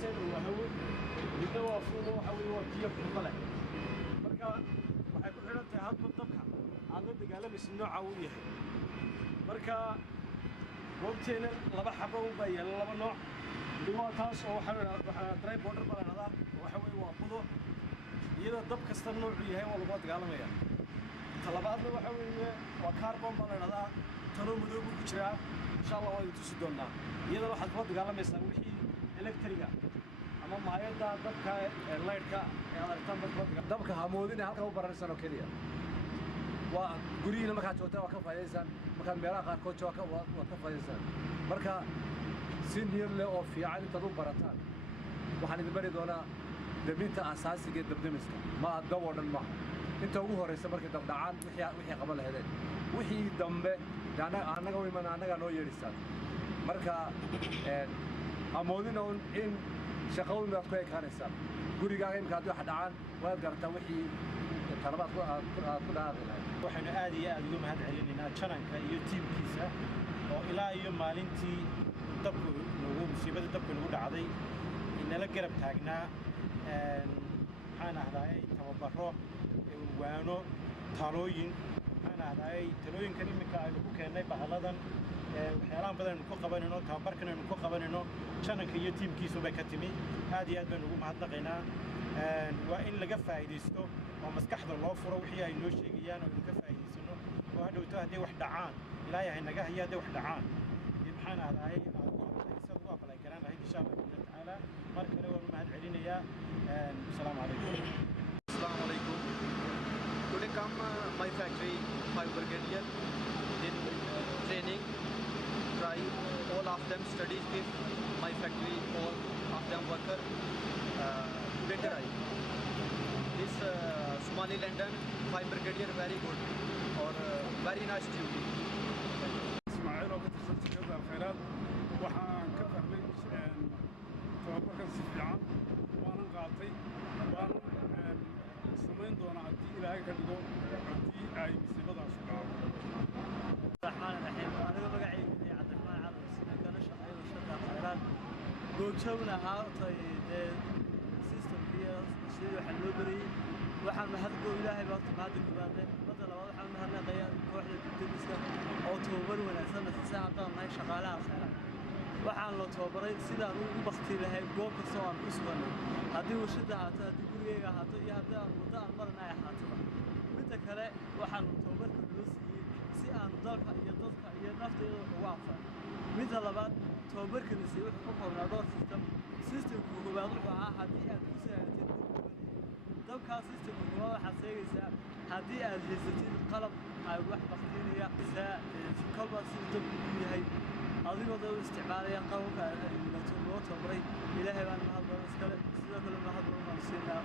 side وهو midna waa fuulo waxa weeye waa biyo kulqale marka waxay ku xiran tahay hadba dabka aad la dagaalamaysid nooca uu yahay marka goobteena laba xabo u baayay laba nooc waa taas oo waxa dry border balanada waxa weeye waa budo iyada dab kasta noocu yahay oo lagu dagaalamaya talabaadna waxa weeye waa carbon balanada tano madow ku jira insha Allah waa tusi doonaa iyada waxaad ku dagaalamaysaa wixii electriga ama maayada dabka lightka ee aragtaan dabka hamoodina halka u baranaysan oo kaliya waa guriina marka joogta waa ka faayaysan marka meelaha qaar kood jooga waa ka faayaysan marka si niyad leh oo fiican inta u barataan waxaan idin bari doonaa dabinta asaasiga dabdamiska ma dab oo dhan ma inta ugu horeysa markii dab dhacaan wixii qaban lahayd wixii dambe anaga way man anaga noo yeerisan marka amoodina in shaqooyin aad ku eekaanaysaa gurigaaga imka haddii wax dhacaan waad gartaa wixii talabaad ku dhaaqinahay waxaynu aad iyo aad uga mahad celinaynaa jananka iyo tiimkiisa oo ilaa iyo maalintii musiibada dabka nagu dhacday inala garab taagnaa maxaan ahdaayay tababaro waano talooyin maxaan ahdaayay talooyinkan iminka aynu ku keennay bahaladan waxyaalahan badan aynu ku qabanayno tababarkan aynu ku qabanayno jananka iyo tiimkiisu bay ka timi aad iyo aad baynu ugu mahadnaqaynaa waa in laga faa'iidaysto oo maskaxda loo furo wixii ay noo sheegayaan oo aynu ka faa'iidaysano oo hadhowto haddii wax dhacaan ilaahay naga haya haddii wax dhacaan maxaan ahdaayay أبلاي كلام هيك إن شاء الله بإذن تعالى مركز أول ما هالعلينا يا السلام عليكم. السلام عليكم. Today come my factory 5 brigadier in training. Try all of them studies with my factory. All of them worker. Better I. This Somaliland 5 brigadier very good or very nice duty. إسماعيل وقت خلصت كذا الخيرات. waxaan ka fahmay tababarkan si fiican waanan qaatay waan samayn doonaa haddii ilaahay ka dhigo haddii ay musiibadaas u dhacdo الرحمن الرحيم أنا بقعي عبد الرحمن عبد السنة كان شغال وشغال خيرات جوجونا هاوتي سيستم كيا سيد حلو بري waxaan mahadku ilaahay baa mahadku baadhay badala waxaan mahadnaqayaa kooxda dibdimiska oo tababar wanaagsan saacadaha ay shaqaalaha khayraad waxaan loo tababaray sidaan ugu baqti lahayd goob kasta oo aan ku suganay haddii warshada haato haddii gurigeyga haato iyo haddii aan waddo aan maranay haato midda kale waxaan tababarka loo siiyey si aan dalka iyo dadka iyo nafteeda ugu anfacno midda labaad tababarkani si wuxuu ku koobnaa dhowr systemku koobaad wuxuu ahaa haddii aad ku saacatid dabkaas systemku waxaa sheegaysaa haddii aad haysatid qalab ay wax baqtinaya kolba system uu yahay adigoo dad isticmaalaya qalabka loo tababaray ilaahay baan mahad badan iskale sidoo kale mahad badan siinaa